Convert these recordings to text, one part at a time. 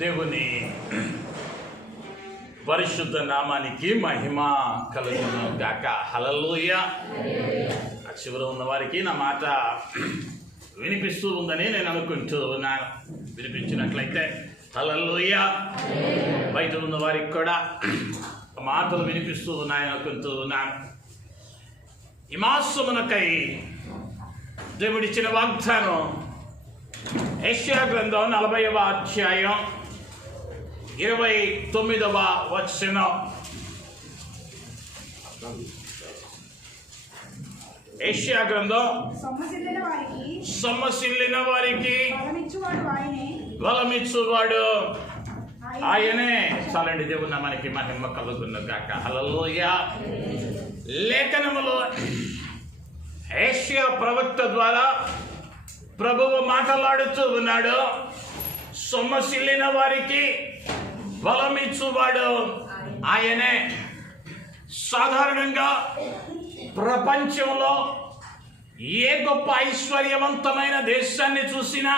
దేవుని పరిశుద్ధ నామానికి మహిమ కలుగును గాక. హల్లెలూయా. ఆ చివర ఉన్న వారికి నా మాట వినిపిస్తూ ఉందని నేను అనుకుంటూ ఉన్నాను. వినిపించినట్లయితే హల్లెలూయా. బయట ఉన్న వారికి కూడా మాటలు వినిపిస్తూ ఉన్నాయని అనుకుంటూ ఉన్నాను. ఈ మాసమునకై దేవుడిచ్చిన వాగ్దానం యెషయా గ్రంథం 40వ అధ్యాయం 29వ వచనం. యెషయా గ్రంథం సొమ్మసిల్లిన వారికి బలమిచ్చువాడు ఆయనే. చాలండి, దేవుని నామానికి మహిమ కలుగును గాక. హల్లెలూయా. లేఖనములో యెషయా ప్రవక్త ద్వారా ప్రభువు మాట్లాడుతూ ఉన్నాడు. సొమ్మసిల్లిన వారికి బలమిచ్చువాడు ఆయనే. సాధారణంగా ప్రపంచంలో ఏ గొప్ప ఐశ్వర్యవంతమైన దేశాన్ని చూసినా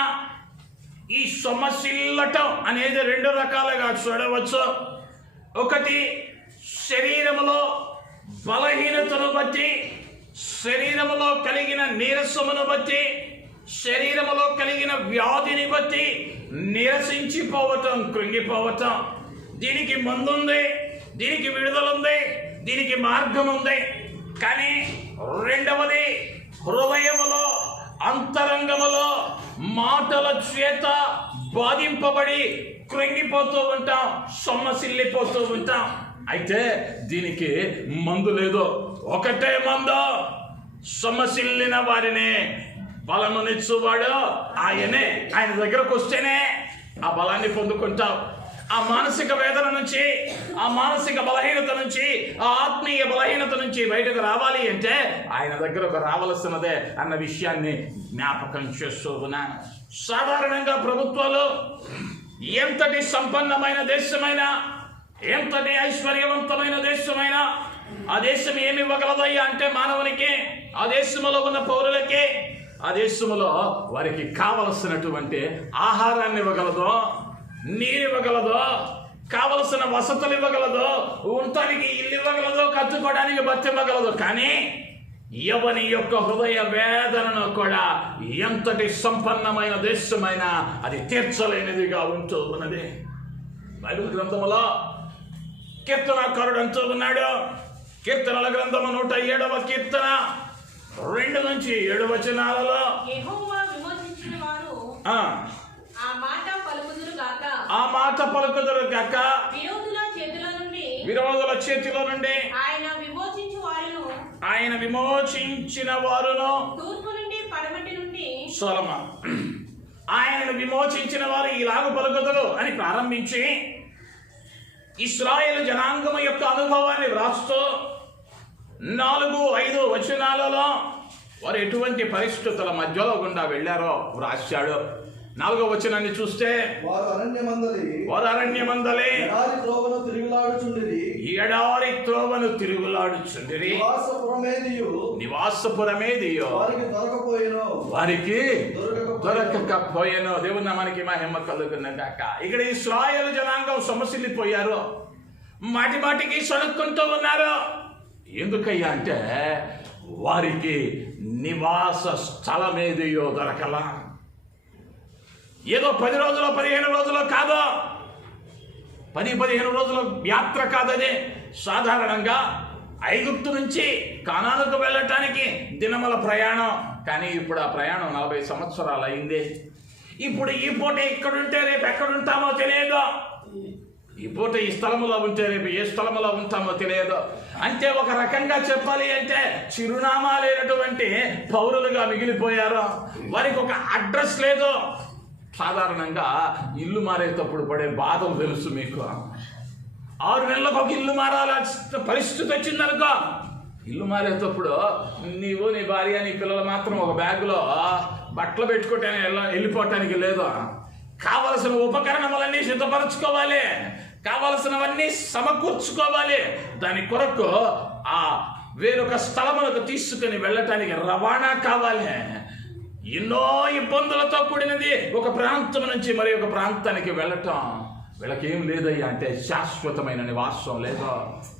ఈ సొమ్మసిల్లటం అనేది రెండు రకాలుగా చూడవచ్చు. ఒకటి, శరీరములో బలహీనతను బట్టి, శరీరములో కలిగిన నీరసమును బట్టి, శరీరములో కలిగిన వ్యాధిని బట్టి నీరసించిపోవటం, కృంగిపోవటం. దీనికి మందుంది, దీనికి విడుదలుంది, దీనికి మార్గం ఉంది. కానీ రెండవది, హృదయములో అంతరంగములో మాటల చేత బాధింపబడి కృంగిపోతూ ఉంటాం, సొమ్మసిల్లిపోతూ ఉంటాం. అయితే దీనికి మందు లేదు. ఒకటే మందు, సొమ్మసిల్లిన వారిని బలమునిచ్చువాడు ఆయనే. ఆయన దగ్గరకు వస్తేనే ఆ బలాన్ని పొందుకుంటావు. ఆ మానసిక వేదన నుంచి, ఆ మానసిక బలహీనత నుంచి, ఆ ఆత్మీయ బలహీనత నుంచి బయటకు రావాలి అంటే ఆయన దగ్గరకు రావలసినదే అన్న విషయాన్ని జ్ఞాపకం చేస్తూ ఉన్నాను. సాధారణంగా ప్రభుత్వాలు ఎంతటి సంపన్నమైన దేశమైనా, ఎంతటి ఐశ్వర్యవంతమైన దేశమైనా ఆ దేశం ఏమి ఇవ్వగలదయ్యా అంటే మానవునికి, ఆ దేశంలో ఉన్న పౌరులకి, ఆ దేశంలో వారికి కావలసినటువంటి ఆహారాన్ని ఇవ్వగలదు, నీరు ఇవ్వగలదు, కావలసిన వసతులు ఇవ్వగలదు, ఉండటానికి ఇల్లు ఇవ్వగలదు, కట్టుకోవడానికి బతి ఇవ్వగలదు. కానీ ఎవని యొక్క హృదయ వేదనను కూడా ఎంతటి సంపన్నమైన దేశమైనా అది తీర్చలేనిదిగా ఉంటూ ఉన్నది. బైబిల్ గ్రంథములో కీర్తనకారుడు అంటూ ఉన్నాడు. కీర్తనల గ్రంథము 107వ కీర్తన 2 నుంచి 7 వచనాలలో ఆ మాట పలుకుదురు గాక, విరోధుల చేతిలో నుండి ఆయన విమోచించిన వారును, సొలొమోను ఆయనను విమోచించిన వారు ఇలాగ పలుకుదురు అని ప్రారంభించి ఇశ్రాయేలు జనాంగం యొక్క అనుభవాన్ని వ్రాస్తూ 4-5 వచనాలలో వారు ఎటువంటి పరిస్థితుల మధ్యలో గుండా వెళ్ళారో వ్రాశాడు. 4వ వచనాన్ని చూస్తే, వారు అరణ్యమందలి ఎడారి త్రోవను తిరుగులాడుచుండిరి, నివాసపురమేదియో వారికి దొరకకపోయెను. దేవుని నామానికి మహిమ కలుగును గాక. ఇక్కడ ఇశ్రాయేలు జనాంగం సొమ్మసిల్లిపోయారు, మాటి మాటికి సణుక్కుంటూ ఉన్నారు. ఎందుకయ్యా అంటే వారికి నివాస స్థలమేదియో దొరకల. ఏదో 10 రోజులు 15 రోజులు కాదు, 10-15 రోజుల యాత్ర కాదది. సాధారణంగా ఐగుప్తు నుంచి కానానుకు వెళ్ళటానికి దినముల ప్రయాణం. కానీ ఇప్పుడు ఆ ప్రయాణం 40 సంవత్సరాలు అయింది. ఇప్పుడు ఈ పూట ఇక్కడుంటే రేపు ఎక్కడుంటామో తెలియదు, ఈ పూట ఈ స్థలములో ఉంటే రేపు ఏ స్థలములో ఉంటామో తెలియదు. అంటే ఒక రకంగా చెప్పాలి అంటే చిరునామా లేనటువంటి పౌరులుగా మిగిలిపోయారు. వారికి ఒక అడ్రస్ లేదు. సాధారణంగా ఇల్లు మారేటప్పుడు పడే బాధలు తెలుసు మీకు. 6 నెలలకు ఒక ఇల్లు మారాల్సిన పరిస్థితి వచ్చిందనుకో, ఇల్లు మారేటప్పుడు నీవు, నీ భార్య, నీ పిల్లలు మాత్రం ఒక బ్యాగులో బట్టలు పెట్టుకోవటానికి వెళ్ళిపోవటానికి లేదు. కావలసిన ఉపకరణములన్నీ సిద్ధపరచుకోవాలి, కావలసినవన్నీ సమకూర్చుకోవాలి. దాని కొరకు ఆ వేరొక స్థలములకు తీసుకుని వెళ్ళటానికి రవాణా కావాలి. ఎన్నో ఇబ్బందులతో కూడినది. ఒక ప్రాంతం నుంచి మరి ఒక ప్రాంతానికి వెళ్ళటం వీళ్ళకేం లేదయ్యా అంటే శాశ్వతమైన నివాసం లేదో,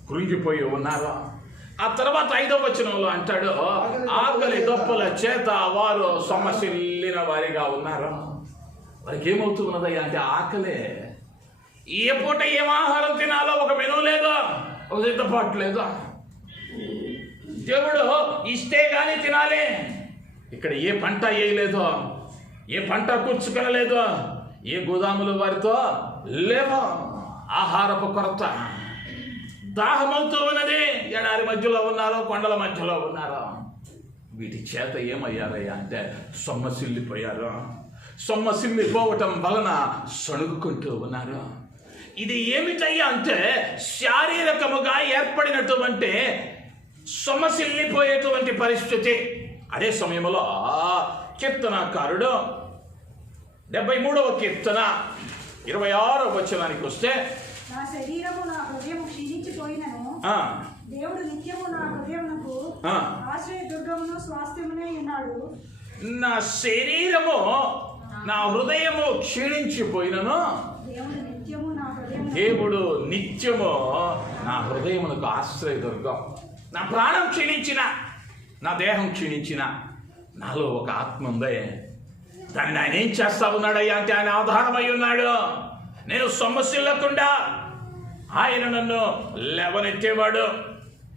కృంగిపోయి ఉన్నారు. ఆ తర్వాత 5వ వచనంలో అంటాడు, ఆకలి దప్పుల చేత వారు సొమ్మసిల్లిన వారిగా ఉన్నారు. వారికి ఏమవుతూ ఉన్నదయ్యా అంటే ఆకలే. ఏ పూట ఏం ఆహారం తినాలో ఒక మెనూ లేదో, ఒక సిద్ధపాటు లేదో. దేవుడు ఇస్తే గాని తినాలి. ఇక్కడ ఏ పంట వేయలేదో, ఏ పంట కూర్చుకొనలేదో, ఏ గోదాములు వారితో లేవో. ఆహారపు కొరత, దాహమవుతూ ఉన్నది. ఎడారి మధ్యలో ఉన్నారో, కొండల మధ్యలో ఉన్నారో. వీటి చేత ఏమయ్యారయ్యా అంటే సొమ్మసిల్లిపోయారు. సొమ్మసిల్లిపోవటం వలన సణుగుకుంటూ ఉన్నారు. ఇది ఏమిటయ్యా అంటే శారీరకముగా ఏర్పడినటువంటి సొమ్మసిల్లిపోయేటువంటి పరిస్థితి. అదే సమయంలో కీర్తనకారుడు 73వ కీర్తన 26వ వచనానికి వస్తే, నా శరీరము నా హృదయము క్షీణించిపోయినను దేవుడు నిత్యము నా హృదయమునకు ఆశ్రయదుర్గమును స్వాస్థ్యమునే ఉన్నాడు. నా శరీరము నా హృదయము క్షీణించిపోయినను దేవుడు నిత్యము నా హృదయమునకు ఆశ్రయదుర్గం. నా ప్రాణం క్షీణించిన, నా దేహం క్షీణించిన, నాలో ఒక ఆత్మ ఉందే, దాన్ని ఆయన ఏం చేస్తా ఉన్నాడయ్యా అంటే ఆయన ఆధారమై ఉన్నాడు. నేను సొమ్మసిల్లకుండా ఆయన నన్ను లేవనెత్తేవాడు.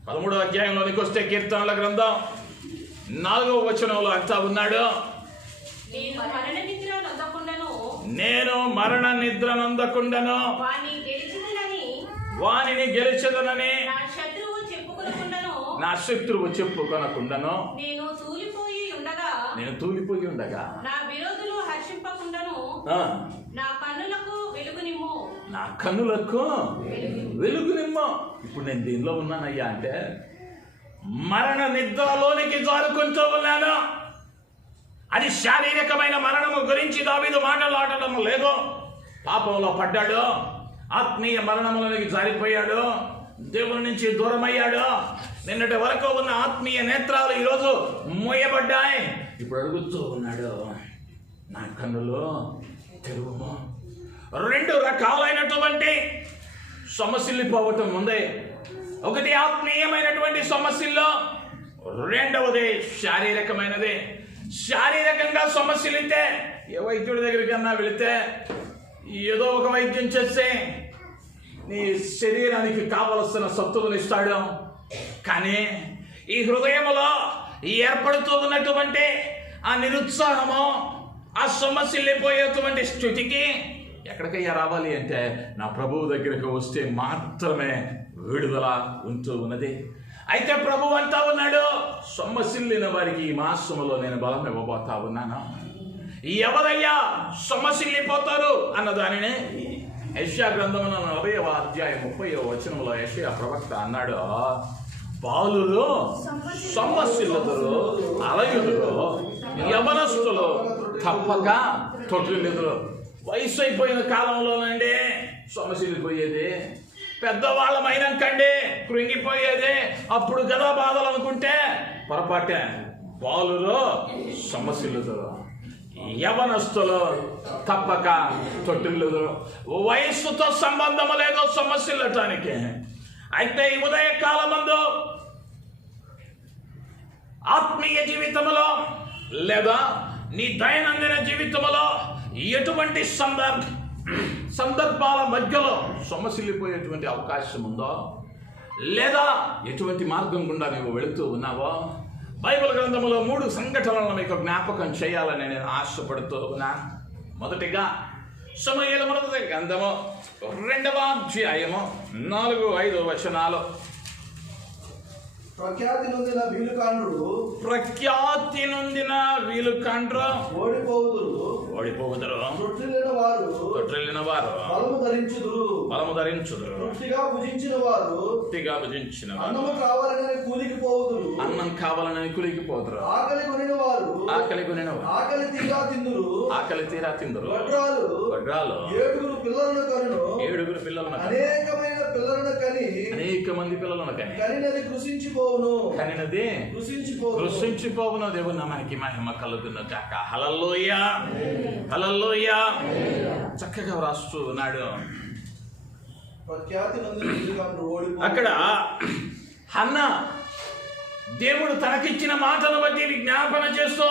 13వ అధ్యాయంలోనికి వస్తే కీర్తనల గ్రంథం 4వ వచనంలో అంతా ఉన్నాడు, నేను మరణ నిద్ర నొందకుండాను వానిని గెలిచెదనని నా శత్రువు చెప్పుకొనకుండాను నేను తూలిపోయి ఉండగా నా విరోధులు హర్షింపకుండాను నా కన్నులకు వెలుగునిమ్ము. ఇప్పుడు నేను దీనిలో ఉన్నానయ్యా అంటే మరణ నిద్రలోనికి జారుకుంటూ ఉన్నాను. అది శారీరకమైన మరణము గురించి దావీదు మాట్లాడటం లేదు. పాపంలో పడ్డాడు, ఆత్మీయ మరణములోనికి జారిపోయాడు, దేవుని నుంచి దూరమయ్యాడు. నిన్నటి వరకు ఉన్న ఆత్మీయ నేత్రాలు ఈరోజు మూయబడ్డాయి. ఇప్పుడు అడుగుతూ ఉన్నాడు, నా కన్నులు తెరువు. 2 రకాలైనటువంటి సొమ్మసిల్లిపోవటం ఉంది. ఒకటి ఆత్మీయమైనటువంటి సొమ్మసిల్లు, రెండవది శారీరకమైనది. శారీరకంగా సొమ్మసిల్లితే ఏ వైద్యుడి దగ్గరికన్నా వెళితే ఏదో ఒక వైద్యం చేస్తే నీ శరీరానికి కావలసిన సత్తులను ఇస్తాడు. కానీ ఈ హృదయంలో ఏర్పడుతూ ఉన్నటువంటి ఆ నిరుత్సాహము, ఆ సొమ్మసిల్లిపోయేటువంటి స్థితికి ఎక్కడికయ్యా రావాలి అంటే నా ప్రభువు దగ్గరికి వస్తే మాత్రమే విడుదల ఉంటూ ఉన్నది. అయితే ప్రభువు అంటా ఉన్నాడు, సొమ్మసిల్లిన వారికి ఈ మాసములో నేను బలం ఇవ్వబోతా ఉన్నాను. ఎవరయ్యా సొమ్మసిల్లిపోతారు అన్న దానిని యెషయా గ్రంథంలో 40వ అధ్యాయం 30వ వచనంలో యెషయా ప్రవక్త అన్నాడు, బాలురు సొమ్మసిల్లుదురు, అలయుదురు, యవనస్తులు తప్పక తొట్టిల్లుదురు. వయసు అయిపోయిన కాలంలోనండి సొమ్మసిల్లిపోయేది, పెద్దవాళ్ళమైనాకండి కృంగిపోయేది. అప్పుడు కదా బాధలు అనుకుంటే పొరపాటే. బాలురు సొమ్మసిల్లుదురు, యవనస్తులు తప్పక తొట్టిల్లుదురు. వయస్సుతో సంబంధము లేదు సొమ్మసిల్లటానికి. అయితే ఈ ఉదయ కాలమందు ఆత్మీయ జీవితంలో లేదా నీ దైనందిన జీవితంలో ఎటువంటి సందర్భాల మధ్యలో సొమ్మసిల్లిపోయేటువంటి అవకాశం ఉందో, లేదా ఎటువంటి మార్గం గుండా నీవు వెళుతూ ఉన్నావో, బైబిల్ గ్రంథంలో 3 సంఘటనలను మీకు జ్ఞాపకం చేయాలని నేను ఆశపడుతూ ఉన్నాను. మొదటిగా సమూయేలు మొదటి గ్రంథము 2వ అధ్యాయము 4-5 వచనాలు. ప్రఖ్యాతి నొందిన వీలుకాండ్రు ఓడిపోవుదురు, ఓడిపోవుదురు. తొట్టిల్లిన వారు బలము ధరించుదురు. తృప్తిగా భుజించిన వారు అన్నం కావాలని కూలికి పోవుదురు. ఆకలి కొనిన వారు ఆకలి తీరా తిందురు. వడ్రాలు ఏడుగురు పిల్లలను అనేక మంది పిల్లలను కనినది కృషించిపోవును. దేవుని నామానికి మహిమ కలుగును గాక. హల్లెలూయా, హల్లెలూయా. చక్కగా వ్రాస్తూ ఉన్నాడు. అక్కడ హన్నా దేవుడు తనకిచ్చిన మాటను బట్టి విజ్ఞాపన చేస్తూ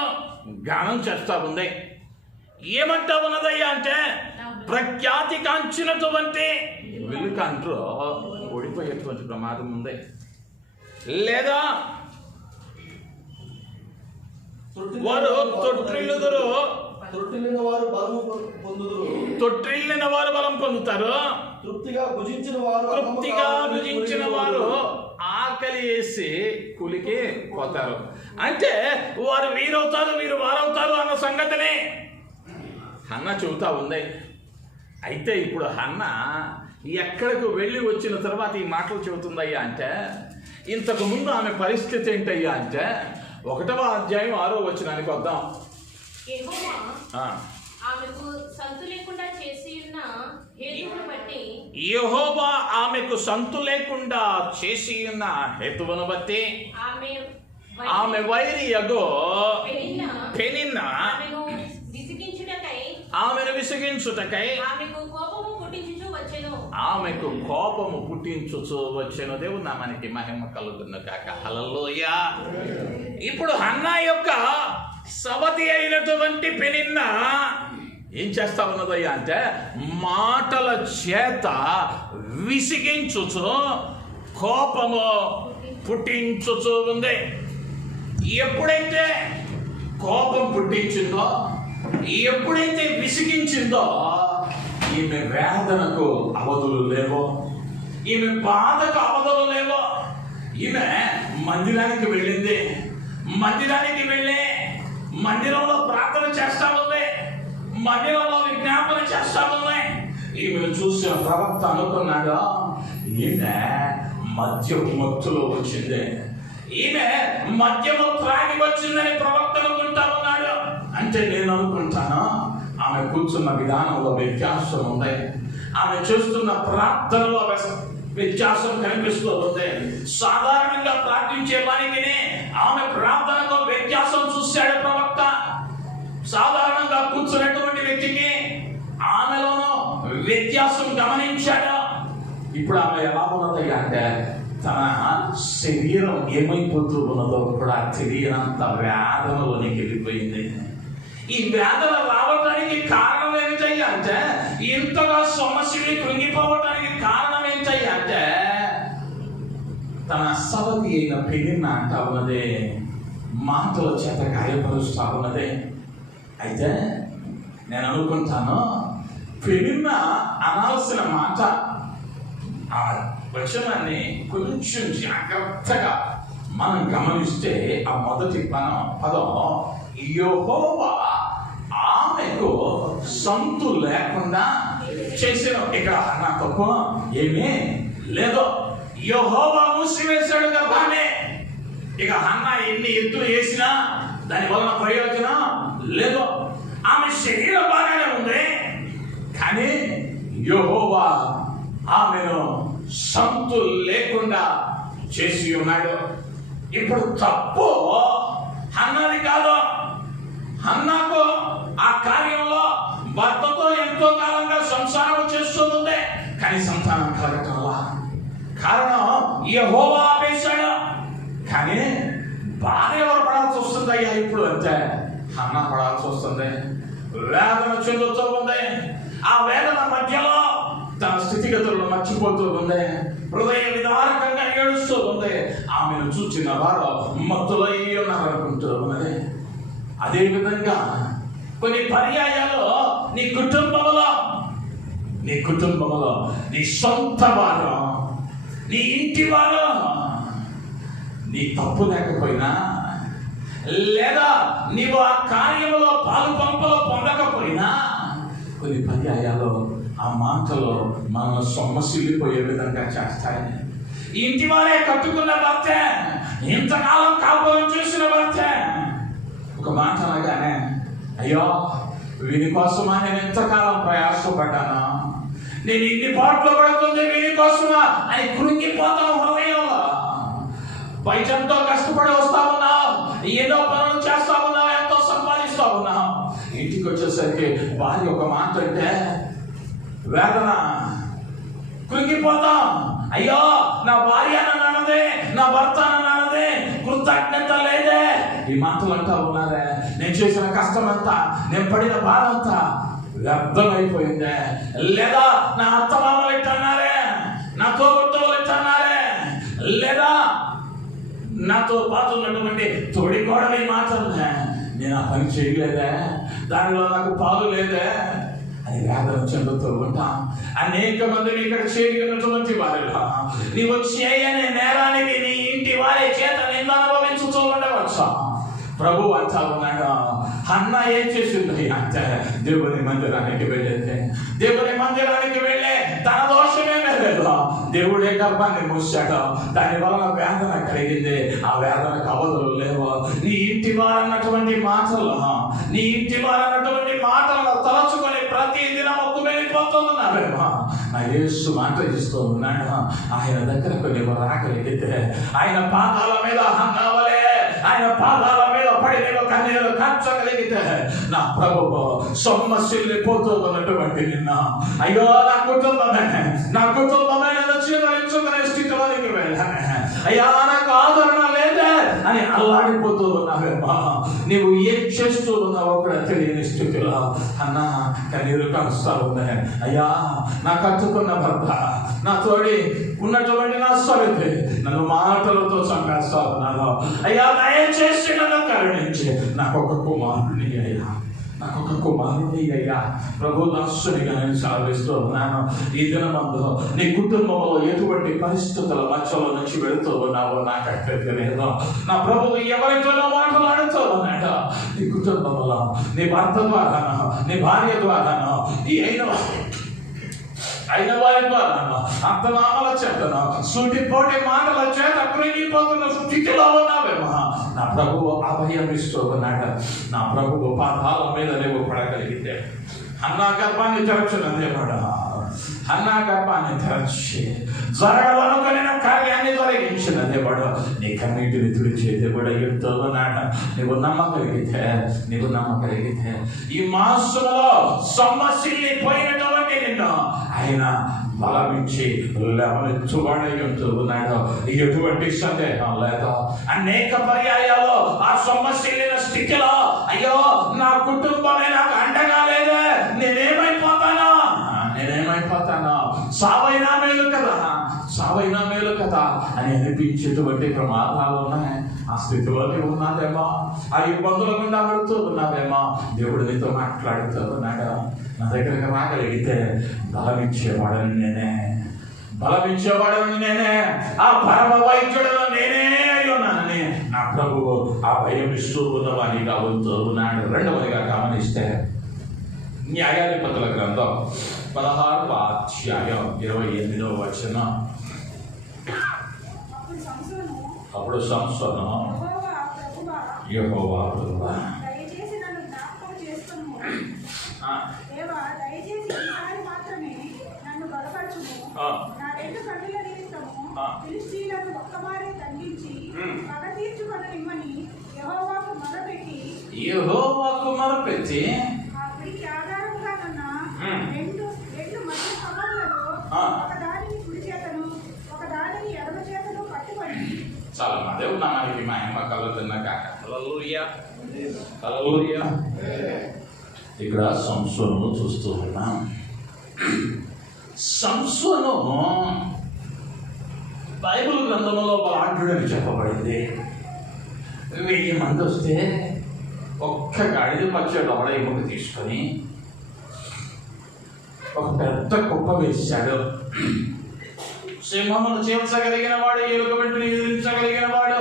గానం చేస్తా ఉంది. ఏమంటా ఉన్నదయ్యా అంటే, ప్రఖ్యాతి కాంచినటువంటి వెలుకంట్లో ఓడిపోయేటువంటి ప్రమాదం ఉంది. లేదా వారు తొట్టిల్లిన వారు బలం పొందుతారు. తృప్తిగా భుజించిన వారు ఆకలి వేసి కూలికి పోతారు. అంటే వారు వీరవుతారు, వీరు వారవుతారు అన్న సంగతిని హన్న చెబుతా ఉంది. అయితే ఇప్పుడు హన్న ఎక్కడికి వెళ్ళి వచ్చిన తర్వాత ఈ మాటలు చెబుతుందయ్యా అంటే, ఇంతకు ముందు ఆమె పరిస్థితి ఏంటయ్యా అంటే, 1వ అధ్యాయం 6వ వచనానికి వద్దాం. యెహోవా ఆమెకు సంతు లేకుండా చేసి ఉన్న హేతువును బట్టి ఆమె వైరి యగో పెనిన్న ఆమెను విసిగించుటకై ఆమెకు కోపము పుట్టించుచు వచ్చెను. దేవుని నామానికి మహిమ కలుగును గాక. హల్లెలూయా. ఇప్పుడు హన్నా యొక్క సవతి అయినటువంటి పెనిన్న ఏం చేస్తా ఉన్నదయ్యా అంటే, మాటల చేత విసిగించుచు కోపము పుట్టించుచు ఉంది. ఎప్పుడైతే కోపం పుట్టించిందో, ఎప్పుడైతే విసిగించిందో, ఈమె వేదనకు అవధులు లేవో, ఈమె బాధకు అవధులు లేవో. ఈమె మందిరానికి వెళ్ళింది, మందిరానికి వెళ్ళి మందిరంలో ప్రార్థన చేస్తా ఉంది, మందిరంలో విజ్ఞాపన చేస్తా ఉంది. ఈమెను చూసిన ప్రవక్త అనుకున్నాడు, ఈమె మద్యపు మత్తులో వచ్చింది, ఈమె మద్యము త్రాగి వచ్చిందని ప్రవక్త అనుకుంటా ఉన్నాడు. అంటే నేను అనుకుంటాను, ఆమె కూర్చున్న విధానంలో వ్యత్యాసం ఉంది, ఆమె చేస్తున్న ప్రార్థనలో వ్యత్యాసం కనిపిస్తూ ఉంది. సాధారణంగా ప్రార్థించే వారికి ఆమె ప్రార్థనలో వ్యత్యాసం చూశాడు ప్రవక్త. సాధారణంగా కూర్చున్నటువంటి వ్యక్తికి ఆమెలోనూ వ్యత్యాసం గమనించాడు. ఇప్పుడు ఆమె ఎలా ఉన్నది అంటే, తన శరీరం ఏమైపోతూ ఉన్నదో కూడా తెలియనంత వేదనలోనికి వెళ్ళిపోయింది. ఈ వేదన రావడానికి కారణం ఏంటయ్యా అంటే, ఇంతగా సమస్యని కృంగిపోవడానికి కారణం ఏంటయ్యా అంటే, తన సవతి అయిన పెనిన్న అంటా ఉన్నదే, మాటల చేత గాయపరుస్తా ఉన్నదే. అయితే నేను అనుకుంటాను, పెనిన్న అనాల్సిన మాట, ఆ వచనాన్ని కొంచెం జాగ్రత్తగా మనం గమనిస్తే, ఆ మొదటి పదం యెహోవా ఆమెకు సంతు లేకుండా చేసిన. ఇక్కడ నా తప్పు ఏమీ లేదు. యెహోవా మూసివేశాడు గర్భాన్ని. ఇక హన్న ఎన్ని ఎత్తులు వేసినా దాని వలన ప్రయోజనం లేదు. ఆమె శరీరం బాగానే ఉంది, కానీ యెహోవా ఆమెను సంతు లేకుండా చేసి ఉన్నాడు. ఇప్పుడు తప్పు హన్నది కాదు. హన్నాకు ఆ కార్యంలో భర్తతో ఎంతో కాలంగా సంసారం చేస్తుంది, కానీ సంతానం కలగటంలా. కారణం యెహోవా ఆపేశాడు. కానీ భార్య ఎవరు పడాల్సి వస్తుంది అయ్యా ఇప్పుడు అంటే, హన్నా పడాల్సి వస్తుంది. వేదన చెందుతూ ఉంది. ఆ వేదన మధ్యలో తన స్థితిగతులను మర్చిపోతూ ఉంది, హృదయ విదారకంగా ఏడుస్తూ ఉంది. ఆమెను చూచిన వారు మత్తులో ఉన్నారనుకుంటూ ఉన్నది. అదే విధంగా కొన్ని పర్యాయాలు నీ కుటుంబంలో నీ సొంత వారు, నీ ఇంటి వారు నీ తప్పు లేకపోయినా, లేదా నీవు ఆ కార్యములో పాలు పంపలో పొందకపోయినా కొన్ని పర్యాయాలు ఆ మాటలో మనం సొమ్మసిల్లిపోయే విధంగా చేస్తాయని. ఇంటి వారే కట్టుకున్న భర్త, ఇంతకాలం కాపురం చేసిన భర్త ఒక మాట అనగానే, అయ్యో వీని కోసమా నేను ఎంతకాలం ప్రయాసపడ్డానా, నేను ఇన్ని పాటలు పడుతుంది వీని కోసమా అని కృంగిపోతాం హృదయంలో. బయటంతో కష్టపడి వస్తా ఉన్నాం, ఏదో పనులు చేస్తా ఉన్నాం, ఎంతో సంపాదిస్తా ఉన్నాం. ఇంటికి వచ్చేసరికి భార్య ఒక మాట అంటే వేదన, కృంగిపోతాం. అయ్యో నా భార్య నన్నదే, నా భర్త నన్నదే, కృతజ్ఞత లేదే. ఈ మాటలు అంటా ఉన్నారే, నేను చేసిన కష్టం అంతా, నేను పడిన బాధ అంతా వ్యర్థమైపోయిందే. లేదా నా అత్తమామలు ఇట్టన్నారే, నా తోబుట్టువులు ఇట్టన్నారే, లేదా నాతో పాటు ఉన్నటువంటి తోడి కోడలి మాటలే, నేను ఆ పని చేయలేదే, దానిలో నాకు పాలు లేదే అని వేదన చెందుతూ ఉంటాం. అనేక మందిని ఇక్కడ చేరినటువంటి వారిలో నీవు చేయని నేరానికి నీ ఇంటి వారి చేత నిన్ను అనుభవించుతూ ఉండవచ్చు. ప్రభు అంటా ఉన్నాడు, హన్నా ఏం చేసింది అంటే దేవుని మందిరానికి వెళ్ళింది. దేవుని మందిరానికి వెళ్ళే తన దోషమేమే లేదు, దేవుడే గర్భాన్ని మూసాడు, దాని వలన వేదన కలిగింది. ఆ వేదనకు అవధులు లేవు. నీ ఇంటి వారన్నటువంటి మాటలు, నీ ఇంటి వారన్నటువంటి మాటలను తలచుకొని ప్రతి దినం ఒక్కు వెళ్ళిపోతున్నావేమో. నా యేసు మాట ఇస్తూ ఉన్నాడు, ఆయన దగ్గరకు నీవు రాగలిగితే, ఆయన పాదాల మీద హన్నావలే ఆయన పాదాల మీద పడి నీవు కన్నీరు కార్చగలిగితే, నా ప్రభువు సొమ్మసిల్లిపోతూ ఉన్నటువంటి నిన్న, అయ్యో నా కుటుంబమే నన్ను చీదరించుకునే స్థితిలోనికి వెళ్ళాను, అయ్యా నాకు ఆదరణ లేదే అని అల్లాడిపోతూ ఉన్నావేమో. నీవు ఏం చేస్తూ ఉన్నావో కూడా తెలియని స్థితిలో అన్న కన్నీరు కలుస్తా ఉన్నాయి. అయ్యా నా కట్టుకున్న భర్త, నా తోడి ఉన్నటువంటి నా సరితే నన్ను మాటలతో చంపేస్తా ఉన్నాను. అయ్యా దయచేసి నన్ను కరుణించి నాకు ఒక కుమారుని అయ్యా, నాకు ఒక కుమారుని అయ్యా, ప్రభు దాసునిగా నేను సాధిస్తూ ఉన్నాను. ఈ దినమందు నీ కుటుంబంలో ఎటువంటి పరిస్థితుల మధ్యలో నుంచి వెళుతూ ఉన్నావో నాకు తెలియదు. నా ప్రభు ఎవరితోనో మాట్లాడుతూ ఉన్నాడు. నీ కుటుంబంలో నీ భర్త ద్వారానో, నీ భార్య ద్వారానో, ఈ అయిన వారి ద్వారానో, అత్తమామల చేతనో, సూటిపోటి మాటల చేత కృంగిపోతున్న స్థితిలో ఉన్నావేమో. నా ప్రభువు అభయం ఇస్తూ ఉన్నాడు. నా ప్రభువు పాదాల మీద నువ్వు పడగలిగితే, అన్నా గర్భాన్ని తెరచిన దేవుడు, అన్నా గర్భాన్ని తెరచి జరగలనుకున్న కార్యాన్ని జరిగించిన దేవుడు, నీ కన్నీటిని తుడిచే దేవుడు చెప్తూ ఉన్నాడు. నువ్వు నమ్మగలిగితే ఈ మాసంలో సొమ్మసిల్లిపోయినటువంటి నిన్ను ఆయన బలమించి లేవనెత్తువాడై ఉంటూ ఉన్నాడు. ఎటువంటి సందేహం లేదు. అనేక పర్యాయాలు ఆ సొమ్మసిల్లిన స్థితిలో, అయ్యో నా కుటుంబమే నాకు అండగా లేదే, నేనేమైపోతాను, సావైనా మేలు కదా అని అనిపించేటువంటి ప్రమాదాలు ఉన్నాయి. ఆ స్థితిలోనే ఉన్నావేమో, ఆ ఇబ్బందుల గుండా పడుతూ ఉన్నావేమో. దేవుడు నీతో మాట్లాడుతూ ఉన్నాడు. నా దగ్గరకు రాగలిగితే బలమిచ్చేవాడని నేనే, ఆ పరమ వైద్యుడను నేనే అయి ఉన్నానని నా ప్రభువు ఆ భయం ఇస్తూ ఉన్నవాడిగా ఉంటూ ఉన్నాడు. రెండవదిగా గమనిస్తే న్యాయాధిపతుల గ్రంథం 16వ అధ్యాయం 28వ వచనం. అప్పుడు సంసోను యెహోవా ప్రభువా దయచేసి నన్ను జ్ఞాపకం చేసుకొనుము, దేవా దయచేసి ఈసారి మాత్రమే నన్ను బలపరచుము. నా రెండు కన్నుల నిమిత్తము ఫిలిష్తీయులను ఒక్కమారే దండించి పగ తీర్చుకొననిమ్మని యెహోవాకు మొరపెట్టి అక్కడికి ఆధారంగా నన్న రెండు మధ్య స్తంభములలో ఒకదానిని కుడి చేతను ఒకదానిని ఎడమ చేతను పట్టుకొని. చాలా మా దేవుడు నామానికి మహిమ కలుగుతున్న కాక. హల్లెలూయా. ఇక్కడ సంసోను చూస్తూ ఉన్నాం. సంసోను బైబిల్ గ్రంథంలో బలాఢ్యుడని చెప్పబడింది. 1000 మంది వస్తే ఒక్క గాడిద పచ్చడి ఒకడ ఎముక తీసుకొని ఒక పెద్ద కుప్ప వేశాడు. సింహమును చీల్చగలిగిన వాడు, ఎలుక వెంటనే ఎదిరించగలిగిన వాడు,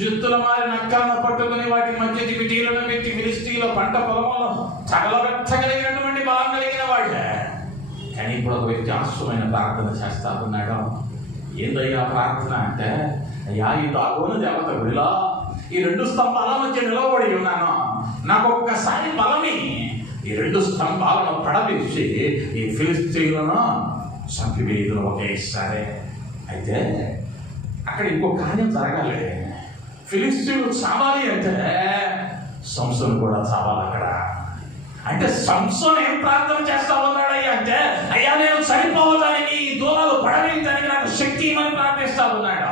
జుత్తుల మారి నక్కాలను పట్టుకుని వాటి మధ్య దివిటీలను పెట్టి ఫిలిష్తీయుల పంట పొలంలో తగలబెట్టగలిగినటువంటి బలం కలిగిన వాడే. కానీ ఇప్పుడు ఒక వ్యత్యాసమైన ప్రార్థన చేస్తా ఉన్నాడు. ఏందయ్యా ప్రార్థన అంటే, అయ్యా ఈ దాగోను దేవత గుడిలో ఈ 2 స్తంభాల మధ్య నిలబడి ఉన్నాను, నాకు ఒక్కసారి బలమి ఈ 2 స్తంభాలను పడవేసి ఈ ఫిలిష్తీయులను చంపివేయుదును ఒకేసారి. అయితే అక్కడ ఇంకో కార్యం జరగాలి. ఫిలిష్తీయులు చావాలి అంటే సంసోను కూడా చావాలి అక్కడ. అంటే సంసోను ఏం ప్రార్థన చేస్తా ఉన్నాడయ్యా అంటే, అయ్యా నేను చనిపోవడానికి ఈ దూరాలు పడవేయడానికి నాకు శక్తి ఇవ్వని ప్రార్థిస్తా ఉన్నాడు.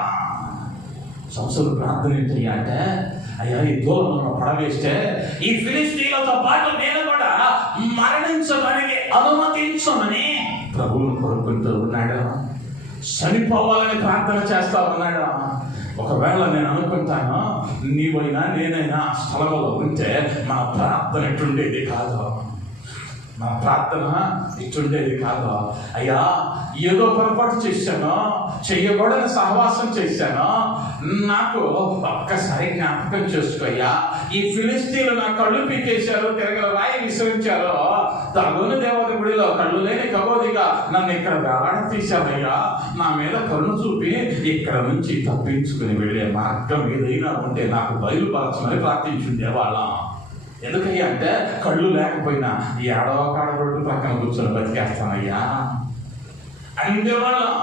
సంసోను ప్రార్థన ఏంటయ్యా అంటే, అయ్యా ఈ దూరంలో పడవేస్తే ఈ ఫిలిష్తీయులతో పాటు నేను కూడా మరణించడానికి అనుమతించమని ప్రభువును కోరుకుంటూ ఉన్నాడు. చనిపోవాలని ప్రార్థన చేస్తా ఉన్నాడు. ఒకవేళ నేను అనుకుంటాను నీవైనా నేనైనా ఆ స్థలంలో ఉంటే మన ప్రార్థన ఎట్టుండేది కాదు, మన ప్రార్థన ఇట్టుండేది కాదు. అయ్యా ఏదో పొరపాటు చేశాను, చెయ్యకూడని సహవాసం చేశాను, నాకు ఒక్కసారి జ్ఞాపకం చేసుకోయ్యా. ఈ ఫిలిష్తీయులు నా కళ్ళు పీకేశారు, తిరగల రాయి విసిరించారు, దాగోను దేవత గుడిలో కళ్ళు లేని కబోదిగా నన్ను ఇక్కడ వేలాడ తీశారయ్యా. నా మీద కరుణ చూపి ఇక్కడ నుంచి తప్పించుకుని వెళ్ళే మార్గం ఏదైనా ఉంటే నాకు బయలుపరచమని ప్రార్థించుండేవాళ్ళం. ఎందుకయ్యా అంటే కళ్ళు లేకపోయినా ఈ ఏడవకాడ రోడ్డు పక్కన కూర్చొని బతికేస్తానయ్యా అని ఉండేవాళ్ళం.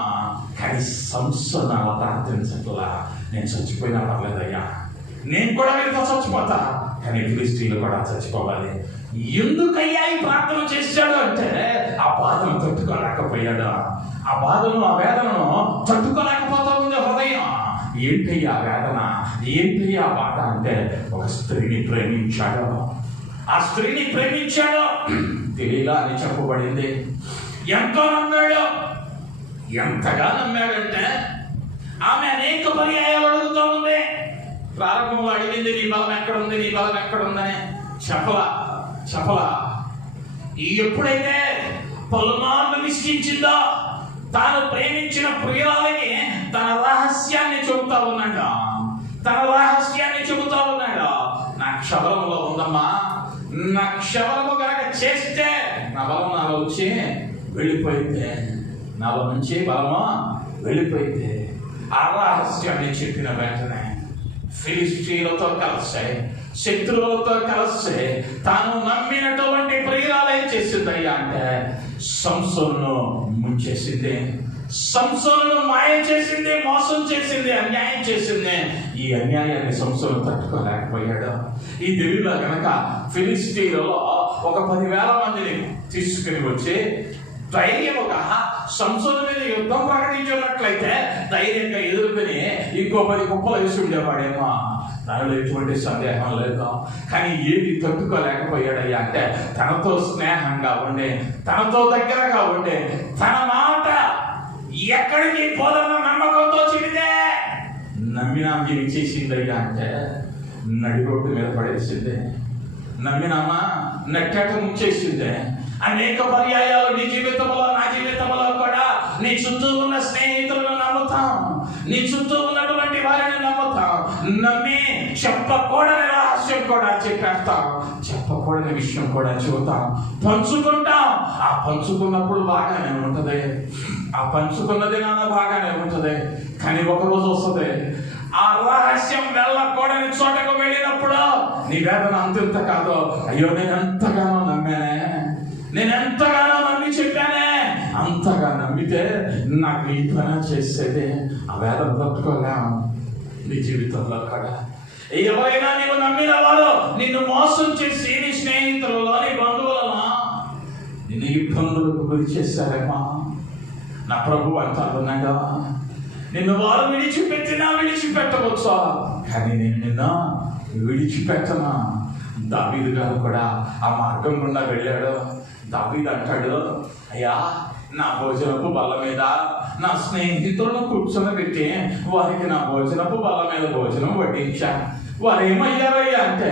కానీ సంసోను అలా ప్రార్థించట్లా. నేను చచ్చిపోయినా పర్లేదయ్యా, నేను కూడా వీరితో చచ్చిపోతా, కానీ ఫిలిష్తీయులు కూడా చచ్చిపోవాలి. ఎందుకయ్యా ఈ ప్రార్థన చేశాడు అంటే ఆ బాధను తట్టుకోలేకపోయాడు. ఆ బాధను ఆ వేదనను తట్టుకోలేకపోతా ఉంది హృదయం. ఏంటయ్యా వేదన, ఏంటయ్యా బాధ అంటే, ఒక స్త్రీని ప్రేమించాడు. ఆ స్త్రీని ప్రేమించాడు తెలియలా అని చెప్పబడింది. ఎంతో నమ్మాడు. ఎంతగా నమ్మాడంటే ఆమె అనేక పర్యాయాలు అడుగుతూ ఉంది. ప్రారంభంలో అడిగింది నీ బలం ఎక్కడుంది, నీ బలం ఎక్కడుందని. చెప్పలా. ఎప్పుడైతే పలుమార్లు నిశ్చయించిందో తాను ప్రేమించిన ప్రియురాలకి తన రహస్యాన్ని చెబుతా ఉన్నాడు. నా క్షవరంలో ఉందమ్మా, నా క్షవరము కనుక చేస్తే నా బలం నాలో వచ్చి వెళ్ళిపోయింది, నాలో నుంచి బలము వెళ్ళిపోయింది. ఆ రహస్యాన్ని చెప్పిన వెంటనే ఫిలిష్తీయులతో కలిసి శత్రువులతో కలిసి తాను నమ్మినటువంటి ప్రియురాలు ఏం చేసిందయ్యా అంటే సంసోనును ముంచేసింది, సంసోనును మాయ చేసింది, మోసం చేసింది, అన్యాయం చేసింది. ఈ అన్యాయాన్ని సంసోను తట్టుకోలేకపోయాడు. ఈ దివిలో గనక ఫిలిష్తీయులలో ఒక 10,000 మందిని తీసుకుని వచ్చి ధైర్యముగా సంసోను మీద యుద్ధం ప్రకటించినట్లయితే ధైర్యంగా ఎదుర్కొని ఇంకో 10 కుప్పలు వేసి ఉండేవాడేమో, దానిలో ఎటువంటి సందేహం లేదు. కానీ ఏది తట్టుకోలేకపోయాడయ్యా అంటే తనతో స్నేహంగా ఉండే, తనతో దగ్గరగా ఉండే, తన మాట ఎక్కడికి పోదన్న నమ్మకంతో చెబితే నమ్మినా మీరు చేసిందయ్యా అంటే నడిగొట్టు మీద పడేసిందే, నమ్మినామా నెట్టేట ముంచేసిందే. అనేక పర్యాయాలు నీ జీవితంలో నా జీవితంలో కూడా నీ చుట్టూ ఉన్న స్నేహితులను నమ్ముతాం, నీ చుట్టూ ఉన్నటువంటి వారిని నమ్ముతాం, నమ్మి చెప్పకూడని రహస్యం కూడా చెప్పేస్తాం, చెప్పకూడని విషయం కూడా చెబుతాం, పంచుకుంటాం. ఆ పంచుకున్నప్పుడు బాగానే ఉంటది, ఆ పంచుకున్నది నాన్న బాగానే ఉంటది. కానీ ఒకరోజు వస్తుంది ఆ రహస్యం వెళ్ళకూడని చోటకు వెళ్ళినప్పుడు నీ వేదన అంత కాదు. అయ్యో నేను ఎంతగానో నమ్మానే, నేను ఎంతగానో నమ్మి చెప్పానే, అంతగా నమ్మితే నాకు ఈ పని చేసేది. ఆ వేదన తట్టుకోలే నీ జీవితంలో కూడా. ఎవరైనా నీవు నమ్మిన వారు నిన్ను మోసం చేసి నీ స్నేహితులలో నీ బంధువులలో నిన్ను ఇబ్బందులకు గురి చేశారేమా, నా ప్రభు అంటారున్నాగా నిన్ను వారు విడిచిపెట్టినా విడిచిపెట్టవచ్చా, కానీ నేను నిన్న విడిచిపెట్టనా. దావీదు గారు కూడా ఆ మార్గం గుండా వెళ్ళాడు. దావీదు అంటాడు, అయ్యా నా భోజనపు బల్ల మీద నా స్నేహితులను కూర్చొని వారికి నా భోజనపు బల్ల మీద భోజనం వడ్డించా. వారు ఏమయ్యారయ్యా అంటే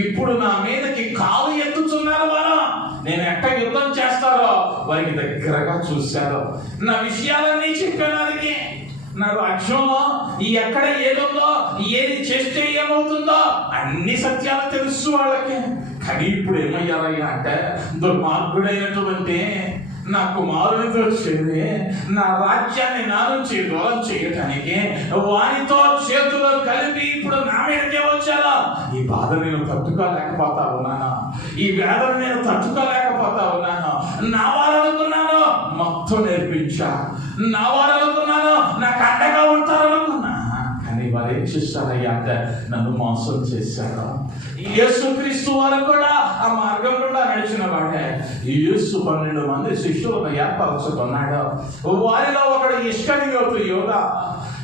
ఇప్పుడు నా మీదకి కాలు ఎత్తుతున్నారు వారు, నేను ఎట్ట యుద్ధం చేస్తారో వారికి దగ్గరగా చూశారు, నా విషయాలన్నీ చెప్పాను. నా రాజ్యంలో ఎక్కడ ఏదుందో, ఏది చేస్తే ఏమవుతుందో అన్ని సత్యాలు తెలుసు వాళ్ళకి. కానీ ఇప్పుడు ఏమయ్యారయ్యా అంటే, దుర్మార్గుడైనటువంటి నా కుమారునితో చేరి నా రాజ్యాన్ని నా నుంచి దూరం చేయటానికి వారితో చేతులు కలిపి ఇప్పుడు నా మీదకే వచ్చారా? ఈ బాధ నేను తట్టుకోలేకపోతా ఉన్నాను, ఈ వేదన నేను తట్టుకోలేకపోతా ఉన్నాను. నా వారనుకున్నాను మొత్తం నేర్పించా, నా వారనుకున్నాను నాకు అండగా ఉంటారనుకున్నా. కానీ వారు ఏం చేస్తారయ్యా అంటే నన్ను మోసం చేశారు. యేసుక్రీస్తు వారు కూడా ఆ మార్గం గుండా నడిచిన వాడే. యేసు 12 మంది శిష్యులను ఏర్పరచుకున్నాడు. వారిలో ఒకడు ఇస్కరియోతు యోధా.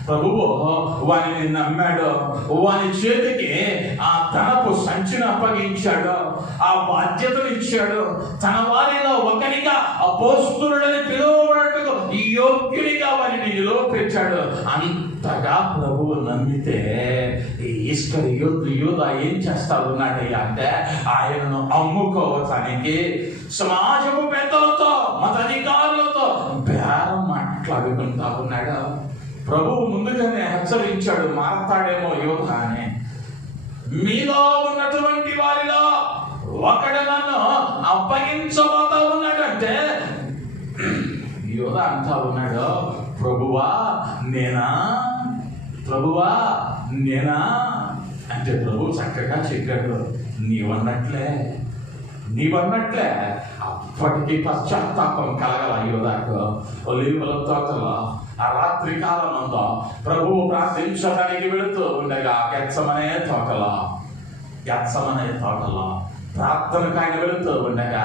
ప్రభువు వారిని నమ్మాడు, వారి చేతికి ఆ ధనపు సంచిని అప్పగించాడు, ఆ బాధ్యతను ఇచ్చాడు. తన వారిలో ఒకరిగా అపోస్తలుడని పిలువబడటకు యోగ్యునిగా వారిని నిలవపెట్టాడు. అంతగా ప్రభువు నమ్మితే ఈ ఇస్కరియోతు యోధా ఏం చేస్తా ఉన్నాడయ్యా అంటే, ఆయనను అమ్ముకోవటానికి సమాజపు పెద్దలతో, మత అధికారులతో బేరం మాట్లాడుకుంటా ఉన్నాడు. ప్రభువు ముందుగానే హెచ్చరించాడు, మారతాడేమో యోధా అని. మీలో ఉన్నటువంటి వారిలో ఒకడు నన్ను అప్పగించబోతా ఉన్నాడంటే యోధా అంటా ఉన్నాడు, ప్రభువా నేనా, ప్రభువా నేనా అంటే ప్రభు చక్కగా చెప్పాడు, నీవన్నట్లే అప్పటికి పశ్చాత్తాపం కలగల యోధాకు. ఒలీవల తోటలో ఆ రాత్రి కాలమంతా ప్రభువు ప్రార్థించడానికి వెళుతూ ఉండగా గెత్సమనే తోటలో ప్రార్థనకు ఆయన వెళుతూ ఉండగా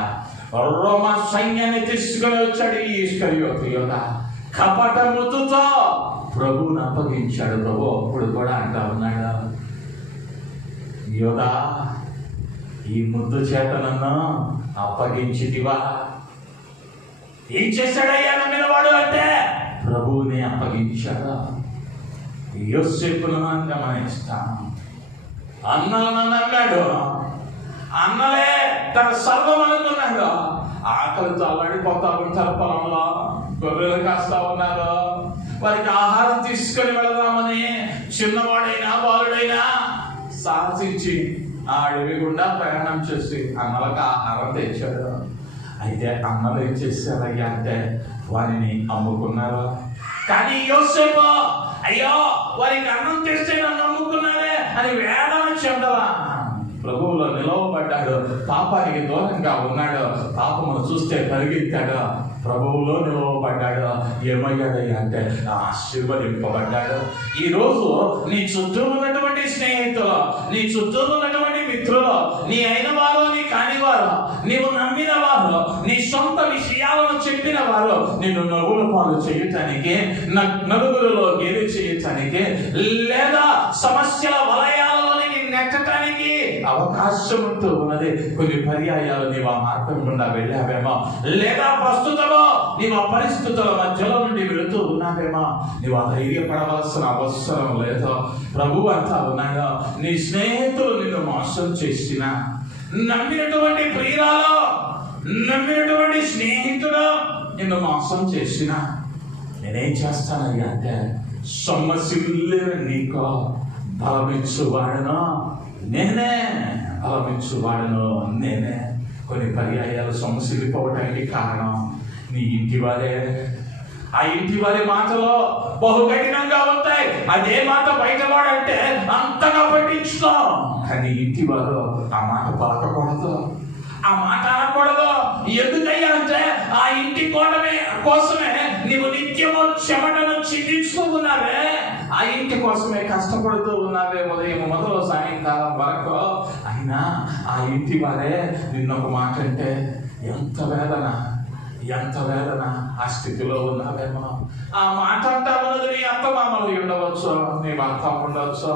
రోమా సైన్యాన్ని తీసుకుని వచ్చాడు ఈ ఇస్కరియోతు యోధా. కపటముతో ప్రభువును అప్పగించాడు. ప్రభు అప్పుడు కూడా అంటా ఉన్నాడు, యోధా ఈ ముద్దు చేత నన్ను అప్పగించిటివా? ఏం చేశాడయ్యా నమ్మిన వాడు అంటే ప్రభువుని అప్పగించాడు. యోసేపును గమనిస్తాను. అన్నలను నమ్మాడు, అన్నలే తన సర్వం అనుకున్నాడు. ఆకలితో అల్లాడిపోతా ఉంటారు, పొలంలో గొర్రెలు కాస్తా ఉన్నారు. వారికి ఆహారం తీసుకొని వెళదామని చిన్నవాడైనా బాలుడైనా సాహసించి ఆ అడవి గుండా ప్రయాణం చేసి అన్నలకు ఆహారం తెచ్చాడు. అయితే అన్నలు ఏం చేశారయ్యా అంటే వారిని అమ్ముకున్నారు. కానీ యోసేపు అయ్యో వారికి అన్నం తెస్తే నన్ను అమ్ముకున్నారే అని వేదన చెందలా. ప్రభువులో నిలవబడ్డాడు, పాపానికి దూరంగా ఉన్నాడు, పాపమును చూస్తే పరిగెత్తాడు. ప్రభువులో నిలవబడ్డాడు. ఏమయ్యాడయ్యా అంటే ఆశీర్వదింపబడ్డాడు. ఈరోజు నీ చుట్టూ ఉన్నటువంటి స్నేహితులు, నీ చుట్టూ ఉన్నటువంటి మిత్రులు, నీ అయిన వారు, నీ కాని వారు, నీవు నమ్మిన వారు, నీ సొంత విషయాలను చెప్పిన వారు నిన్ను నవ్వుల పాలు చేయటానికి, నలుగురిలో గేలి చేయటానికి, లేదా సమస్యల వలయాలలోనికి నెట్టడానికి అవకాశం ఉంటూ ఉన్నది. కొన్ని పర్యాయాలు నీవు ఆ మార్గం గుండా వెళ్ళావేమో, లేదా ప్రస్తుతమో నీవు ఆ పరిస్థితుల మధ్యలో నుండి వెళుతూ ఉన్నావేమో. నీవు ధైర్యపడవలసిన అవసరం లేదు. ప్రభు అంతా ఉన్నాడు, నీ స్నేహితులు నిన్ను మోసం చేసిన, నమ్మినటువంటి ప్రియురాలు, నమ్మినటువంటి స్నేహితుడు నిన్ను మోసం చేసిన, నేనేం చేస్తానయ్యా అంటే సొమ్మసిల్లిన నీకో బలమిచ్చువాడను నేనే, బలమిచ్చువాడను నేనే. కొన్ని పర్యాయాలు సొమ్మసిల్లిపోవటానికి కారణం నీ ఇంటి వారే. ఆ ఇంటి వారి మాటలో బహు కఠినంగా ఉంటాయి. అదే మాట బయటవాడంటే అంతగా పట్టించుకో. కానీ ఇంటి వారు ఆ మాట పలకకూడదు, ఆ మాట అనకూడదు. ఎందుకయ్యా అంటే ఆ ఇంటి కోసమే నీవు నిత్యము చెమటను చిందించుకున్నావే, ఆ ఇంటి కోసమే కష్టపడుతూ ఉన్నావే ఉదయం మొదలు సాయంకాలం వరకు. అయినా ఆ ఇంటి వారే నిన్నొక మాట అంటే ఎంత వేదన ఆ స్థితిలో ఉన్నావేమో. ఆ మాట అంటా ఉన్నది నీ అత్త మామలు ఉండవచ్చు, నీ భర్త ఉండవచ్చు.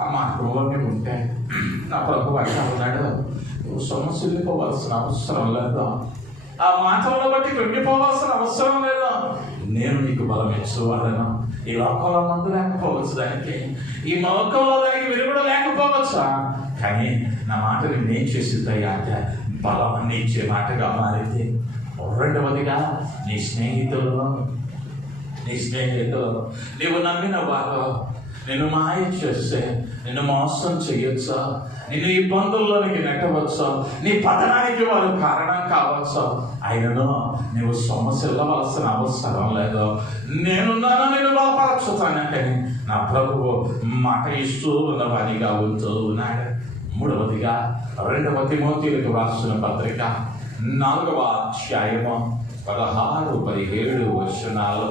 ఆ మార్గంలో నీవు ఉంటే నా ప్రభు అంటా ఉన్నాడు, నువ్వు సొమ్మసిల్లిపోవలసిన అవసరం లేదు, ఆ మాటలను బట్టి కృంగిపోవాల్సిన అవసరం లేదు. నేను నీకు బలం ఇచ్చేవాడను. ఈ లోకంలో మందు లేకపోవచ్చు దానికి, ఈ లోకంలో దానికి విరుగుడు లేకపోవచ్చా, కానీ నా మాట నేనేం చేసిందయ్యా అంటే బలం అందించే మాటగా మారింది. రెండవదిగా నీ స్నేహితులను నీ స్నేహితులు, నీవు నమ్మిన వారు నిన్ను మాయ చేస్తే నిన్ను మోసం చేయొచ్చా, నిన్ను ఇబ్బందుల్లోనికి నెట్టవచ్చా, నీ పతనానికి వారు కారణం కావచ్చా, అయినను నీవు సొమ్మసిల్లవలసిన అవసరం లేదు. నేనున్నాను, నేను బలపరచుతానంటే నా ప్రభువు మాట ఇస్తూ ఉన్నవాడిగా ఉంటూ ఉన్నాడు. మూడవదిగా 2 తిమోతిలకు రాసిన పత్రిక 4వ అధ్యాయము 16-17 వచనాలు.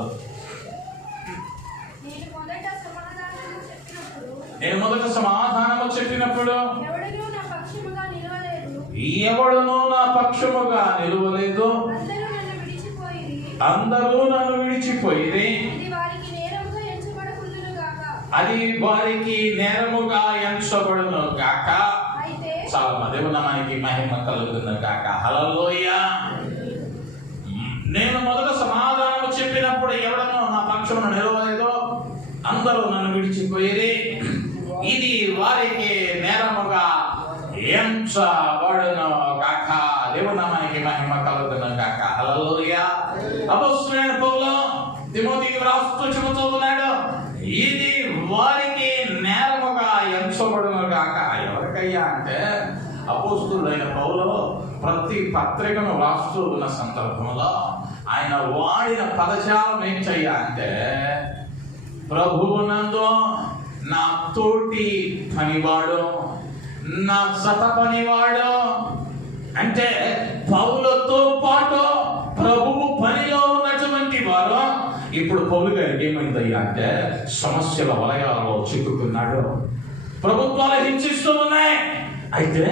నేను మొదట సమాధానము చెప్పినప్పుడు ఎవడునూ నా పక్షముగా నిలువలేదు, అందరూ నన్ను విడిచిపోయి అది వారికి నేరముగా ఎంచబడును గాక. చాలా దేవుని నామానికి మహిమ కలుగును గాక. హల్లెలూయా. నేను మొదట సమాధానము చెప్పినప్పుడు ఎవడనో నా పక్షమున నిలవలేదు, అందరూ నన్ను విడిచిపోయి ఇది వారికి నేరముగా ఎంచబడును గాక. దేవుని నామానికి మహిమ కలుగును గాక. హల్లెలూయా. అపొస్తలుడైన పౌలు తిమోతికి వ్రాస్తూ చెబుతూ ఉన్నాడు, ఇది వారికి నేరముగా ఎంచబడును గాక. ఎవరికయ్యా అంటే అపొస్తలుడైన పౌలు ప్రతి పత్రికను రాస్తూ ఉన్న సందర్భంలో ఆయన వాడిన పదజాలం ఏంటయ్యా అంటే, ప్రభువునందు నా తోటి పనివాడు, నా జత పనివాడు. అంటే పౌలతో పాటు ప్రభువు పనిలో ఉన్నటువంటి వారు. ఇప్పుడు పౌలు గారికి ఏమైందయ్యా అంటే సమస్యల వలయాల్లో చిక్కుకున్నాడు. ప్రభుత్వాలు హింసిస్తూ ఉన్నాయి. అయితే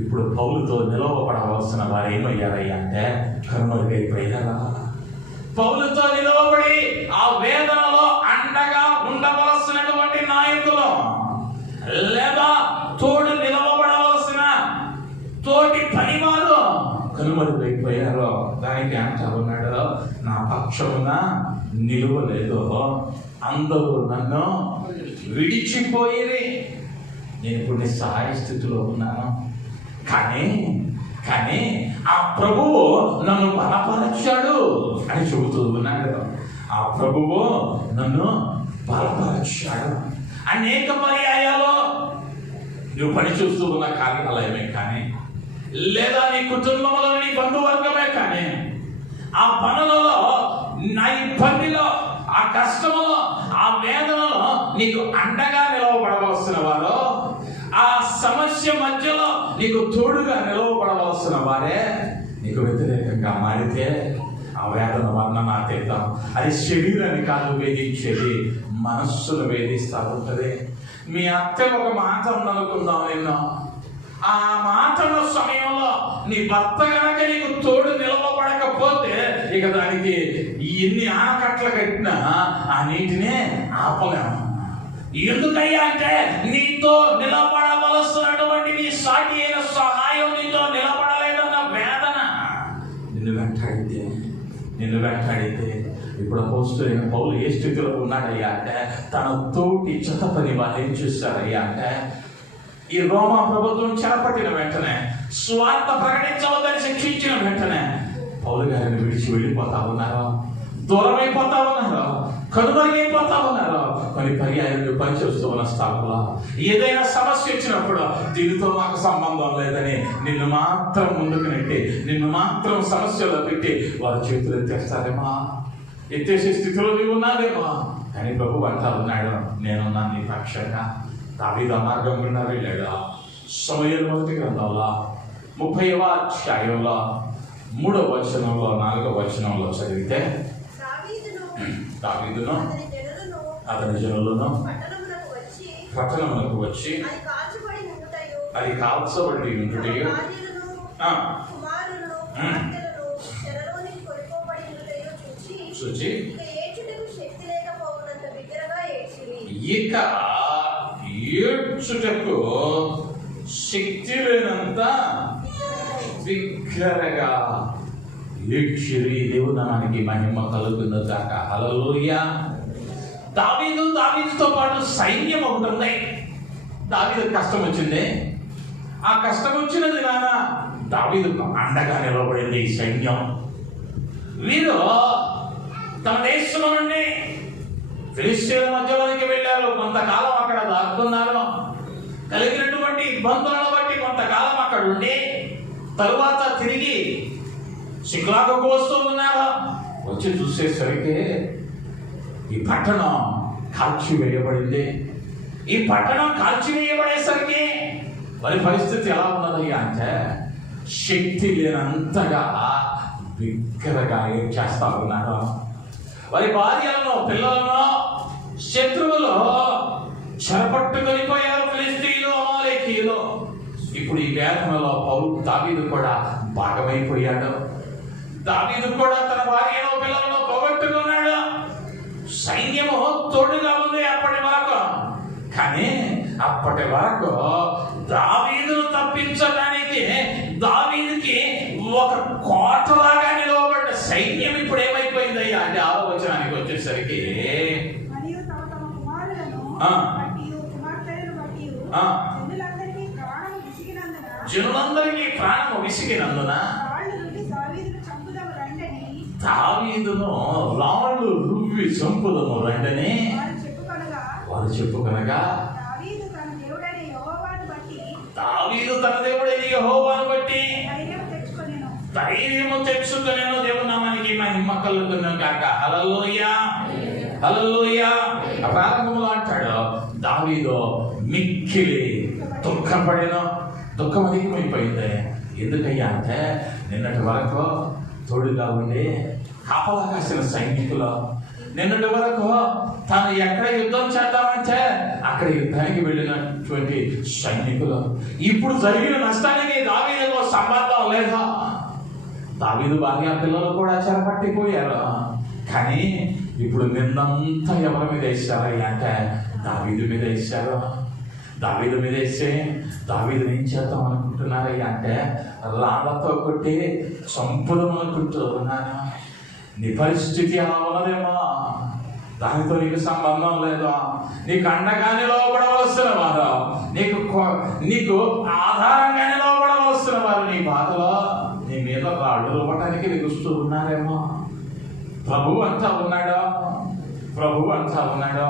ఇప్పుడు పౌలుతో నిలవబడవలసిన వారు ఏమయ్యారయ్యా అంటే కనుమరుగైపోయారా. పౌలుతో నిలవబడి ఆ వేదనలో అండగా ఉండవలసినటువంటి నాయకులు లేదా తోడు నిలవబడవలసిన తోటి పనివారు కనుమరుగైపోయారు. దానికి అంటా ఉన్నాడు, నా పక్షమున నిలువలేదు, అందరూ నన్ను విడిచిపోయి. నేను ఇప్పుడు నిస్సహాయ స్థితిలో ఉన్నాను, కానీ ఆ ప్రభువు నన్ను బలపరిచాడు అని చెబుతూ ఉన్నాడు. ఆ ప్రభువు నన్ను బలపరిచాడు. అనేక పర్యాయాలు నువ్వు పని చూస్తూ ఉన్న కార్యాలయమే కానీ, లేదా నీ కుటుంబంలో నీ బంధువర్గమే కానీ, ఆ పనులలో, నా ఇబ్బందిలో, ఆ కష్టంలో, ఆ వేదనలో నీకు అండగా నిలవబడవలసిన వారు, ఆ సమస్య మధ్యలో నీకు తోడుగా నిలవబడవలసిన వారే నీకు వ్యతిరేకంగా మారితే ఆ వేదన వర్ణనాతీతం. అది శరీరాన్ని కాదు వేధించేది, మనస్సును వేధిస్తూ ఉంటుంది. మీ అత్త ఒక మాట ఉందనుకుందాం, నిన్ను ఆ మాటల సమయంలో నీ భర్త కనుక నీకు తోడు నిలవబడకపోతే ఇక దానికి ఎన్ని ఆనకట్లు కట్టినా ఆ నీటినే ఆపలేము. ఎందుకయ్యా అంటే నీతో నిలబడవలసినటువంటి నీ సాటి అయిన సహాయం నీతో నిలబడలేదన్న వేదన నిన్ను వెంటాడితే ఇప్పుడు అపోస్తలుడైన పౌలు ఏ స్థితిలో ఉన్నాడయ్యా అంటే తన తోటి జత పని వాళ్ళు ఏం చేశారయ్యా అంటే ఈ రోమా ప్రభుత్వం చేపట్టిన వెంటనే, స్వార్థ ప్రకటించవద్దని శిక్షించిన వెంటనే పౌలు గారిని విడిచి వెళ్ళిపోతా ఉన్నారు, దూరమైపోతా ఉన్నారు, కనుమరుగైపోతా ఉన్నారు. కొన్ని పర్యాయాలు పనిచేస్తూ ఉన్న స్థానంలో ఏదైనా సమస్య వచ్చినప్పుడు దీనితో మాకు సంబంధం లేదని నిన్ను మాత్రం ముందుకు నెట్టి, నిన్ను మాత్రం సమస్యలో పెట్టి వారి చేతులు ఎత్తేస్తారేమా, ఎత్తేసే స్థితిలో నీవు ఉన్నావేమో. కానీ ప్రభు అంటా ఉన్నాడు, నేనున్నాను నీ పక్షంగా. దావీదు మార్గం గుండా వెళ్ళాడు. సమూయేలు మొదటి గ్రంథంలో 30వ అధ్యాయంలో 3వ వచనంలో 4వ వచనంలో చదివితే దావీదును అతని జనులను పట్టణములకు వచ్చి అది కాల్చబడి ఉండుటయు చూచి ఇక ఏడ్చుటకు శక్తి లేనంత బిగ్గరగా ఏడ్చిరి. దేవునామానికి మహిమ కలుగును గాక. హల్లెలూయా. దావీదుతో పాటు సైన్యం ఒకటి ఉంది. దావీదు కష్టం వచ్చింది. ఆ కష్టం వచ్చినది నాన్న దావీదుకు అండగా నిలబడింది ఈ సైన్యం. వీరు తమ దేశంలో నుండి ఫిలిష్తీయుల మధ్యలోనికి వెళ్ళారు. కొంతకాలం అక్కడ దాక్కున్నారు. కలిగినటువంటి ఇబ్బందులను బట్టి కొంతకాలం అక్కడ ఉండి తరువాత తిరిగి సిక్లాగుకు వస్తూ ఉన్నారు. వచ్చి చూసేసరికి ఈ పట్టణం కాల్చివేయబడింది. ఈ పట్టణం కాల్చివేయబడేసరికి వారి పరిస్థితి ఎలా ఉన్నది అంటే శక్తి లేనంతగా బిగ్గరగా ఏడ్చేస్తా ఉన్నారు. వారి భార్యలను పిల్లలను శత్రువులు చెరపట్టుకొనిపోయారు ఫిలిష్తీయులు, అమాలేకీయులు. ఇప్పుడు ఈ వేదనలో దావీదు కూడా భాగమైపోయాడు. దావీదు కూడా తన భార్యను పిల్లలను పోగొట్టుకున్నాడు. సైన్యము తోడుగా ఉంది అప్పటి వరకు. కానీ అప్పటి వరకు దావీదును తప్పించడానికి దావీదుకి ఒక కోటలాగా నిలవబడ్డ సైన్యం ఇప్పుడు ఏమైపోయిందయ్యా అంటే ఆలోచనానికి వచ్చేసరికి మరియు తమ తమ కుమారులను బట్టియు కుమార్తెలను బట్టియు జనులందరికీ ప్రాణము విసిగినందున దావీదును రాళ్ళు రువ్వి చంపుదము రండని వారు చెప్పుకొనగా దావీదు తన దేవుడైన యెహోవాను బట్టి ధైర్యము తెచ్చుకొనెను. దేవుని నామానికి మహిమ కలుగును గాక. హల్లెలూయా, హల్లెలూయా. ప్రారంభంలో అంటాడు దావీదు మిక్కిలి దుఃఖపడెను. దుఃఖం అధికమైపోయింది. ఎందుకయ్యా అంటే నిన్నటి వరకు తోడుగా ఉండి కాపలా కాసిన సైనికులు, నిన్నటి వరకు తాను ఎక్కడ యుద్ధం చేద్దామంటే అక్కడ యుద్ధానికి వెళ్ళినటువంటి సైనికులు, ఇప్పుడు జరిగిన నష్టానికి దావీదుతో సంబంధం లేదా. దావీదు భార్య పిల్లలు కూడా చెరపట్టిపోయారు. కానీ ఇప్పుడు నిన్నంతా ఎవరి మీద వేశారయ్యా అంటే దావీదు మీద వేశారు. దావీదు మీద వేస్తే దావీదుని ఏం చేద్దాం అనుకుంటున్నారయ్యా అంటే రాళ్లతో కొట్టి చంపుదాం అనుకుంటూ ఉన్నారు. నీ పరిస్థితి ఎలా ఉన్నదేమో, దానితో నీకు సంబంధం లేదు. నీకు అండగా నిలవబడవలసిన వారు, నీకు ఆధారంగా నిలవబడవలసిన వారు నీ బాధలో నీ మీద రాళ్ళు రువ్వటానికి నిలుస్తూ ఉన్నారేమో. ప్రభు అంతా ఉన్నాడు, ప్రభు అంతా ఉన్నాడు.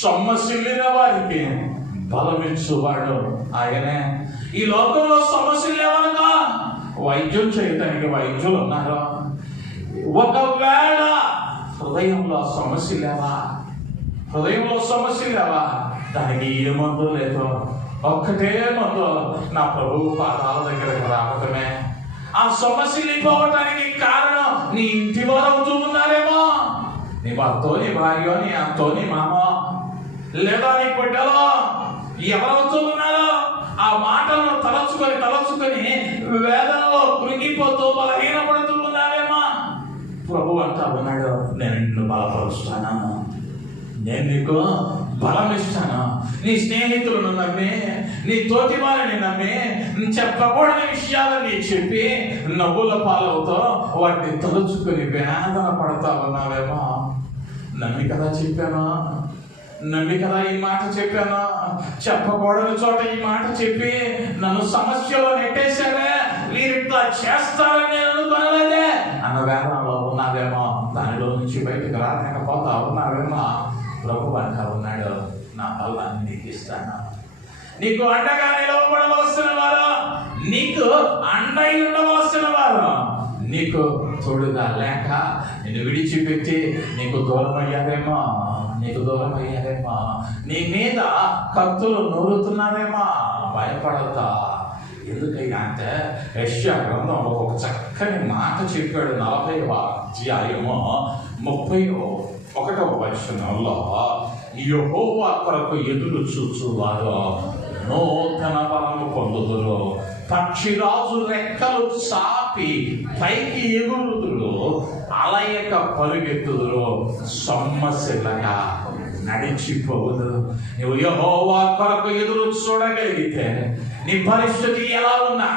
సొమ్మసిల్లిన వారికి బలమిచ్చువాడు ఆయనే. ఈ లోకంలో సమస్యలు ఏమనగా వైద్యం చేయటానికి వైద్యులు ఉన్నారు. ఒకవేళ హృదయంలో సమస్య లేవా, హృదయంలో సమస్య లేవా, దానికి ఏ మందు లేదు. ఒక్కటే మందు, నా ప్రభువు పాదాల దగ్గరకు రావటమే. ఆ సమస్యలు పోవటానికి కారణం నీ ఇంటి వారు అవుతూ ఉన్నారేమో. నీ భర్తో, నీ భార్యో, నీ అత్తో, నీ మామో, లేదా నీ బిడ్డలో ఎవరవుతూ ఉన్నారో ఆ మాటలను తలచుకొని వేదనలో కృంగిపోతూ బలహీనపడుతూ ఉన్నారేమో. ప్రభు అంటా ఉన్నాడు, నేను నిన్ను బలపరుస్తాను, నేను నీకు బలం ఇస్తాను. నీ స్నేహితులను నమ్మి, నీ తోటి వారిని నమ్మి, చెప్పకూడని విషయాలని చెప్పి నవ్వుల పాలవుతో వాటిని తలుచుకొని వేదన పడతా ఉన్నావేమో. నమ్మి కదా చెప్పాను, నమ్మి కదా ఈ మాట చెప్పాను, చెప్పకూడని చోట ఈ మాట చెప్పి నన్ను సమస్యలో నెట్టేశారే, వీరిట్లా చేస్తారని నేను అనుకోనలేదే అన్న వేదనలో ఉన్నావేమో. దానిలో నుంచి బయటకు రాలేకపోతా ఉన్నావేమో. ప్రభు అంటా ఉన్నాడు, నా బలాన్ని నీకు ఇస్తాను. నీకు అండగా నిలవబడవలసిన వారు, నీకు అండై ఉండవలసిన వారు నీకు తోడుగా లేక నిన్ను విడిచిపెట్టి నీకు దూరం అయ్యారేమో, నీకు దూరం అయ్యారేమో. నీ మీద కత్తులు నూరుతున్నారేమో. భయపడతా. ఎందుకైనా అంటే యెషయా గ్రంథంలో ఒక చక్కని మాట చెప్పాడు. 40వ అధ్యాయము 31వ వచనంలో, యెహోవా కొరకు ఎదురు చూచువారు నూతన బలము పొందుదురు, పక్షిరాజు రెక్కలు చాపి పైకి ఎగురుదురు, అలయక పరుగెత్తుదురు, సొమ్మసిల్లగా నడిచిపోదు. నువ్వు యెహోవా కొరకు ఎదురు చూడగలిగితే నీ పరిస్థితి ఎలా ఉన్నా,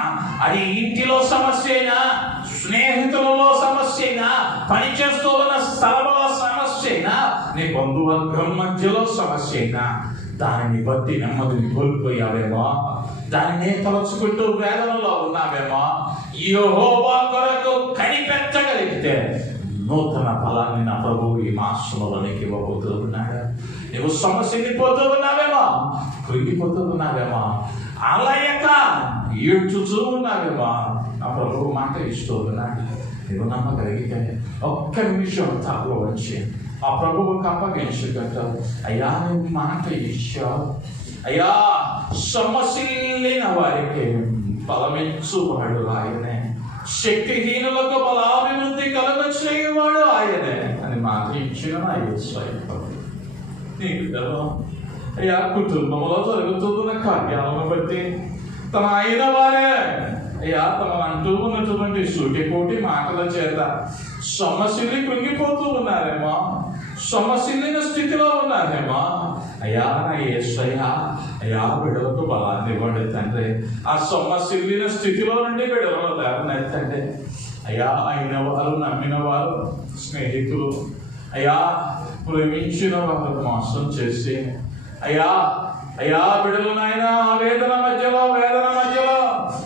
అది ఇంటిలో సమస్య అయినా, స్నేహితులలో సమస్య అయినా, పనిచేస్తూ ఉన్న స్థలంలో సమస్య అయినా, నీ బంధువర్గం మధ్యలో సమస్య అయినా, దానిని బట్టి నెమ్మదిని కోల్పోయావేమో, దానినే తలుచుకుంటూ వేదనలో ఉన్నావేమో. యెహోవా కొరకు కనిపెట్టగలిగితే నూతన ఫలాన్ని నా ప్రభువు ఈ మాసంలో నీకు ఇవ్వబోతూ ఉన్నాడు. నువ్వు సమస్యపోతూ ఉన్నావేమో, కృంగిపోతూ ఉన్నావేమో, అలాయక ఏడ్చుతూ ఉన్నావేమో, నా ప్రభువు మాట ఇస్తూ ఉన్నాడు. నువ్వు నమ్మగలిగితే ఒక్క నిమిషం తక్కువ వచ్చి ఆ ప్రభువుకు అప్పగించగట. అయ్యా నువ్వు మాట ఇచ్చావు, అయ్యా సమస్యలైన వారికి బలమిచ్చువాడు ఆయనే, శక్తిహీనులకు బలాభివృద్ధి కలుగ చేయవాడు ఆయనే అని మాట ఇచ్చిన నా యేసయ్య. నీకు కదా అయ్యా కుటుంబంలో జరుగుతున్న కార్యాలను బట్టి తమ అయిన వారే అయ్యా తమ అంటూ ఉన్నటువంటి సూటిపోటి మాటల చేత సమస్యలు కృంగిపోతూ ఉన్నారేమో, సమస్యలైన స్థితిలో ఉన్నారేమో. అయ్యా నా యేసయ్య, అయ్యా బిడ్డలకు బలాన్ని ఇవ్వండి తండ్రి. ఆ సమస్యలైన స్థితిలో నుండి బిడ్డలు లేవనెత్తండి అయ్యా. అయిన వారు, నమ్మిన వారు, స్నేహితులు అయ్యా, ప్రేమించిన వారు మోసం చేసి అయ్యా అయ్యా బిడ్డలు నాయన వేదన మధ్యలో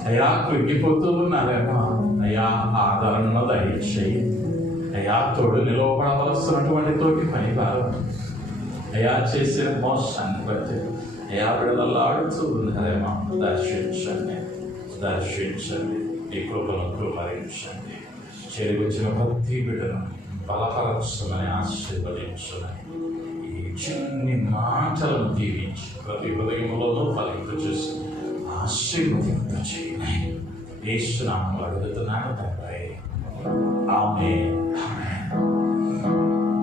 అయ్యా కృంగిపోతూ ఉన్నారేమో. అయ్యా ఆదరణ దయచేయి అయ్యా. తోడు నిలవబడవలసినటువంటి తోటి పని వారు అయ్యా చేసిన మోసాన్ని బట్టి అయ్యా బిడ్డలు ఆడుతూ ఉన్నారేమో. దర్శించండి ఈ కృపను కృపరించండి. చేరుకొచ్చిన ప్రతి బిడ్డను బలపరచమని ఆశీర్వదించమని ఈ చిన్ని మాటలను దీవించి ప్రతి హృదయంలోనూ ఫలింపచేసి ఆశీర్వదింపచేయని యేసు నామములో అడుగుతున్నాను తండ్రి. ఆమేన్.